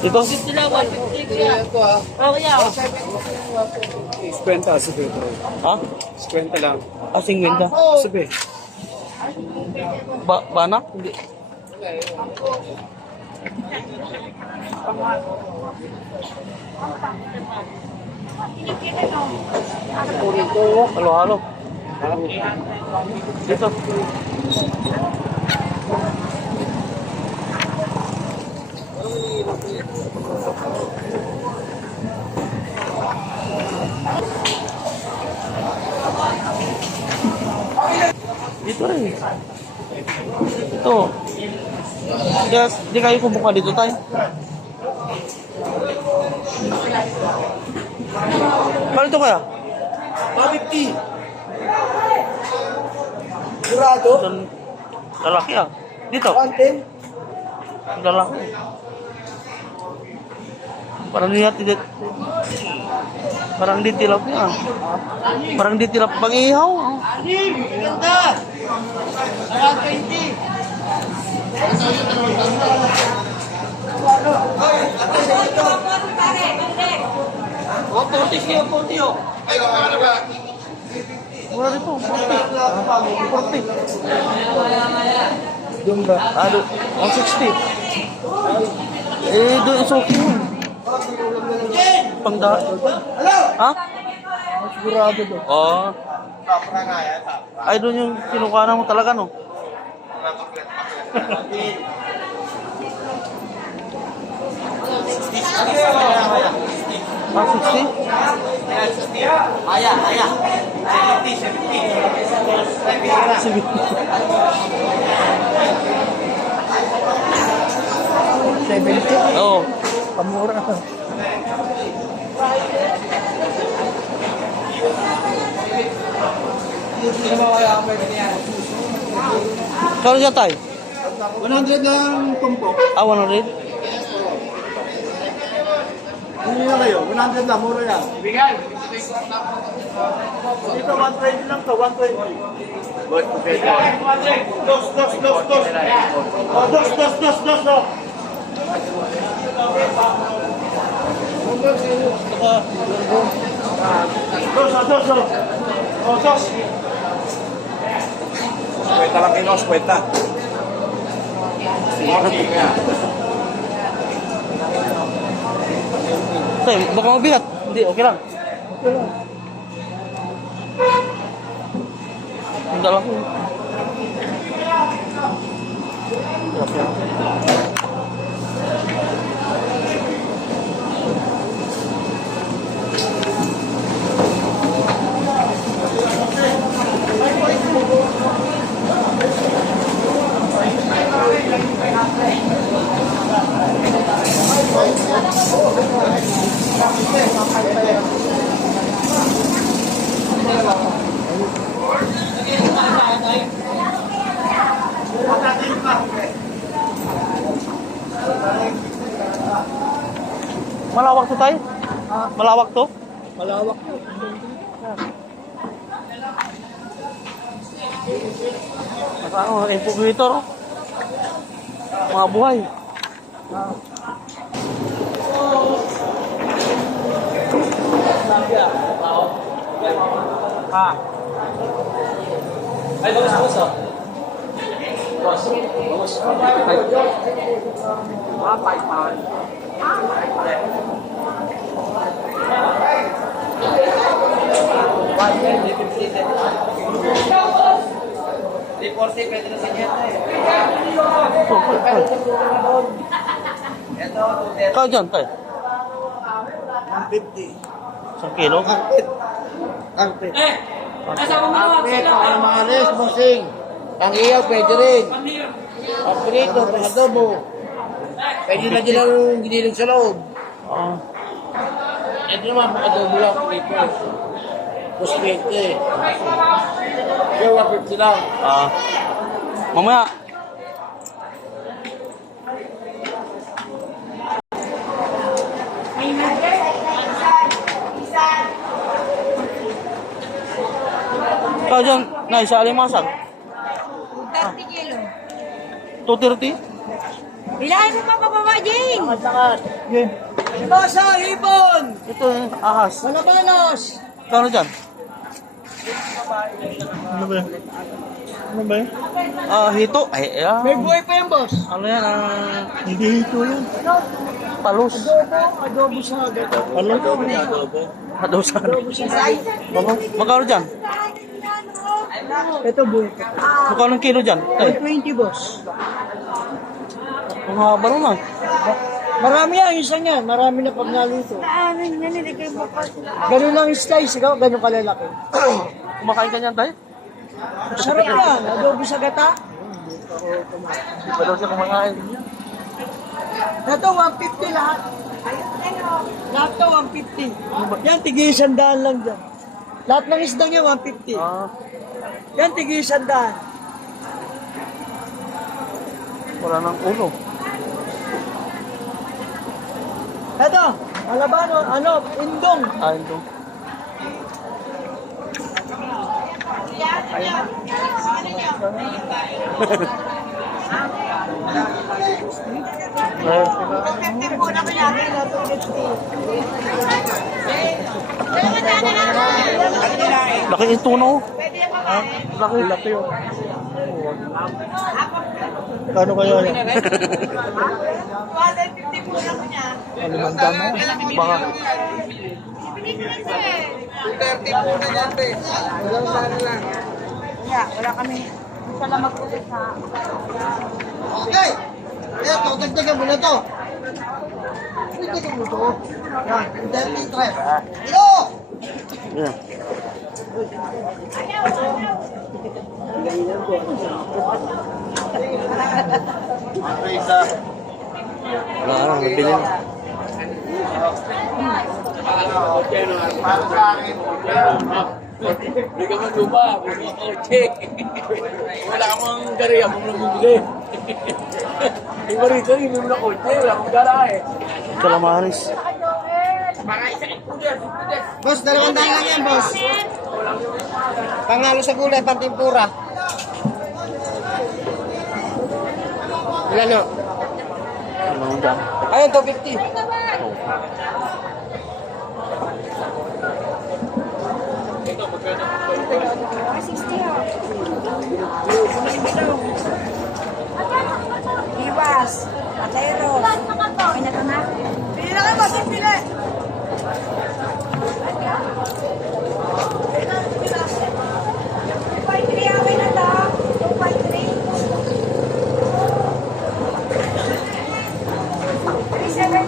Ito? Sila, 150 siya. Ito ah. Oh, kaya. Skwenta kasi dito. Ha? Skwenta lang. Ah, 50? Sabi. Ba bana? Hindi. Halo, halo. Dito. Dito rin. Ito. Yes, di kayo kumukuha dito tayo. Kano ito kaya? 150. Durado? Lalaki ah. Dito? 110. Lalaki. Parang niya tidak Parang di tilap niya. Parang di tilap pang ihaw. Anim! Ganda! Sarang 20! Oh, putis niyo, puti oh. Ay, ano ba? Mura rito, puti. Puti. Doon ba? Ah, 160. Eh, doon, so cute pang da... Ha? Sigurado doon. Oo. Oh. Ay, doon yung kinukuha mo talaga, no? Ah, 60? Aya, aya. 70, 70. 70. 70? Oo. Pamura. Kano dyan tayo? 100 lang tumpok. Ah, 100? Yes, po. Hindi na kayo, 100 lang, mura yan. Ibigay! Dito 120 lang to, 120. Good, okay. Oh, dos, dos, dos, dos. Oh, dos, dos, dos, dos, dos. Dos, dos, dos. Dos, dos. Cuenta lang kayo, cuenta. Tay, baka mabigat. Hindi, okay lang. Okay lang. Hindi lang. Gracias. Malawak to tayo? Malawak to? Malawak to. Mas ano, oh, impugnitor. Mga buhay. Ah. Oh. Ah. Ay, bagus, bagus, oh. Bagus, bagus. Ay. Mga paipahan. Deporte pwede na sa nyete. Eh. Ito, 230. Ikaw dyan, tayo. 150. Isang kilo? Carpet. Carpet. Eh, kasama mo mga Carpet, mga malis, musing. Panghiyaw, pwede rin. Pangprito, pangadobo. Pwede na din ang giniling sa loob. Oo. Ah. Ito naman, pangadobo lang, pangprito. Puspete. Yung 150 lang. Ah. Mamaya, Kaya dyan, na isa aling masak. 30 kilo. 230? Bilahin mo pa pababa, Jing! Sakat, Yeah. Basa, hipon! Ito eh, ahas. Malabanos! Kano dyan? Ano ba yan? Ano ba yan? Ah, hito. Ay, eh, ah. May buhay pa yan, boss. Ano yan? Ah, Hindi hito yan. palos. Adobo, adobo sa adobo. Ano ito? Adobo. Adobo sana. Magkano dyan? Ito buhay. Magkano ang kilo dyan? Tay? 120 boss. Ang haba naman. Marami yan, isa niya. Marami na pag naluto. Naanin niya, mo pa sila. Ganun lang yung slice, ikaw, ganun kalalaki. Kumakain ka niyan, tay? Sarap yan, adobo sa gata. Hindi pa daw siya kumakain. Ito, 150 lahat. Lahat to, 150. Yan, tigi isang daan lang dyan. Lahat ng isda niya, 150. Ah. Yan, tigi isandaan. Wala nang ulo. Eto, alabano, ano, indong. Ah, indong. Ayun. Ayun. Ayun. Ayun. Laki ito, no? Pwede yung Ah, laki, laki, oh. Kano kaya? yan? 150 po lang niya. Alimandang, Baka. 230 po na yan, te. Walang sana lang. Kaya, wala kami. Isa lang mag-ulit sa... Okay! Ito, dagdagan mo na to. Dagdagan mo to. Yan, 33. Ito! Yeah. Wala ka nang nabili. Hindi ka man lupa, check. Wala ka mang gariya mong nabibili. Iba rito, hindi mo na kotse, wala akong gara eh. Calamaris. Eh, boss, dalawang dahil lang yan, boss. Pangalo sa gulay, pantimpura. Ilan o? Ayun, 250. Iwas, patero. Ay, natanak. Pili na kayo, Tuhan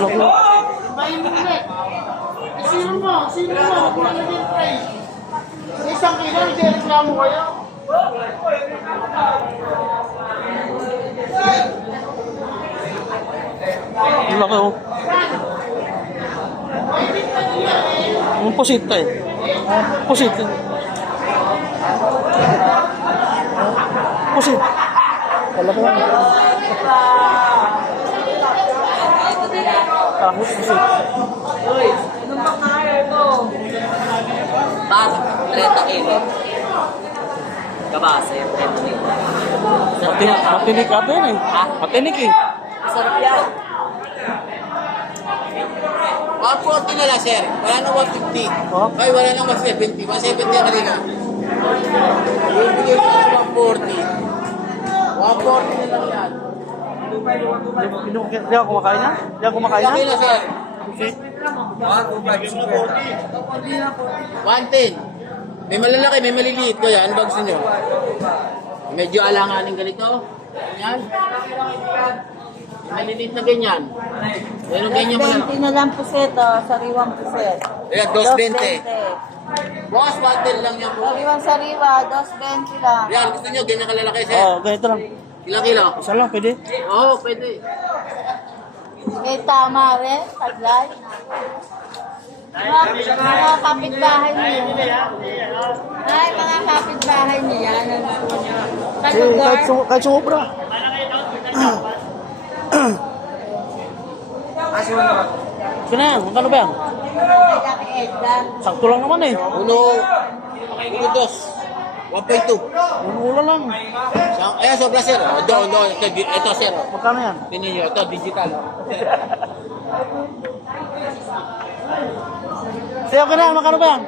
lok lok. Sino mo? Sino mo? Kung ano din pray? Isang kilo, nagre-reklamo kayo. Loko. Loko. Ang pusit eh. Pusit. Pusit. Wala ka lang. Kahit pusit. Uy, anong pangalan mo? Basa, 30 kilo. Kabasa yung 30 kilo. Matinik ka din eh. Matinik eh. Masarap yan. 140 na lang, sir. Wala na 150. Oh. Kaya wala na 170. 170 ang kanina. Bibigyan ko ng 140. 140 na lang yan. Hindi ako kumakain na? Hindi ako kumakain na? Hindi na, sir. Okay. 110. May malalaki, may maliliit ko yan. Ano bags ninyo? Medyo alanganin ganito. Yan. Maliliit na ganyan. Pero ganyan mo lang. 20 na lang puset, oh. Sariwang puset. Ayan, 220. Bukas, bundle lang yan po. Sariwang sariwa, 220 lang. Ayan, gusto nyo, ganyan kalalaki siya. Oo, oh, ganito lang. Ilang kilo? Isa lang, pwede. Oo, oh, pwede. May eh, tama rin, taglay. Mga, mga kapitbahay niya. Ay, mga kapitbahay niya. Ano na po niya? Kahit sumubra. Kahit sumubra. Sini, magkano ba yan? Sakto lang naman eh. Uno, uno dos. 1.2. Uno ulo lang. Eh sobra sir. Oh, eh, do, ito, ito sir. Magkano yan? Tingnan nyo, ito, digital. Sir, okay na, magkano ba yan?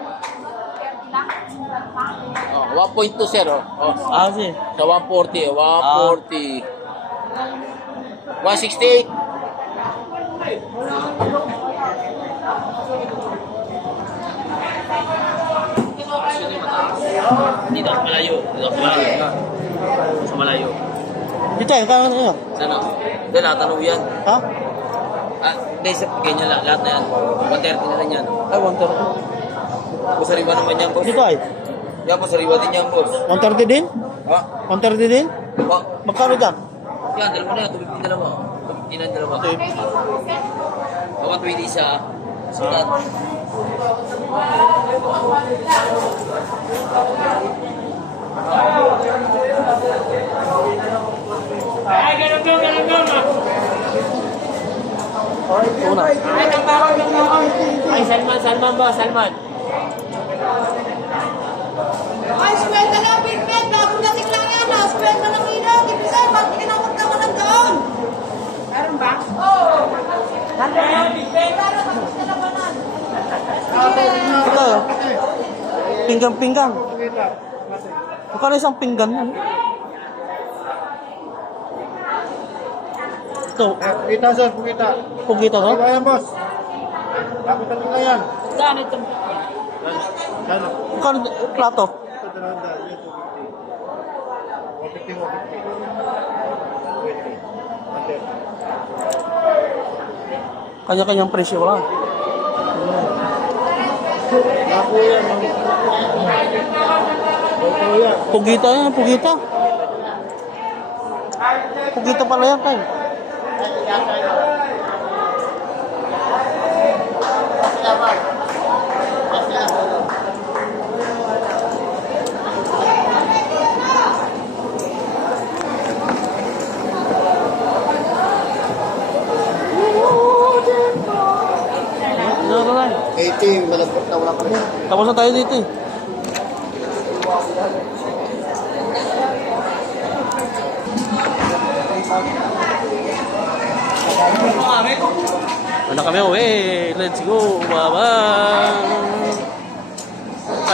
Oh, 1.2 sir. Ah, sir. Sa 140, 140. 168. Dito ako malayo. Dito ako malayo. Sa malayo. Dito yung kaya ano Sana. Hindi, lahat tanong yan. Ha? Ah, basic, ganyan lang. Lahat na yan. 130 na lang yan. Ay, 130. Pasariwa naman yan, boss. Dito ay? Yan, pasariwa din yan, boss. 130 din? Ha? 130 din? Ha? Magkano dyan? Yan, dalawa na yan. Tubig din dalawa. Yun ang dalawa. Okay. sa sulat. Ay, ganun daw, ganun daw. Una. Ay, kapakot ng ako. Ay, Salman, Salman ba? Salman. Ay, swelta na, Birket. Bago natin lang yan. Swelta na, Mina. Tipisan, bakit ka na Ito, pinggang-pinggang. Baka na isang pinggan mo. Ito. Pugita, sir. Pugita. Pugita, no? Ayan, boss. Kapit ang nila yan. Saan ito? Saan? Bukang plato. Ito, 150. 150, 150. 150. Kanya-kanyang presyo lang. Nakuya, nakuya. Pugita yan, pugita. Pugita pala yan kayo. Salamat. Tapos na tayo dito eh. Ano kami uwi? Oh, eh, let's go! Bye-bye!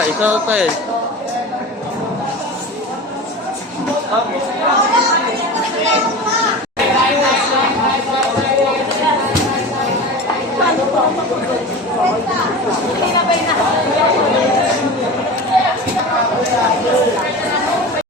Ah, ikaw tayo. Thank you. Hindi na ba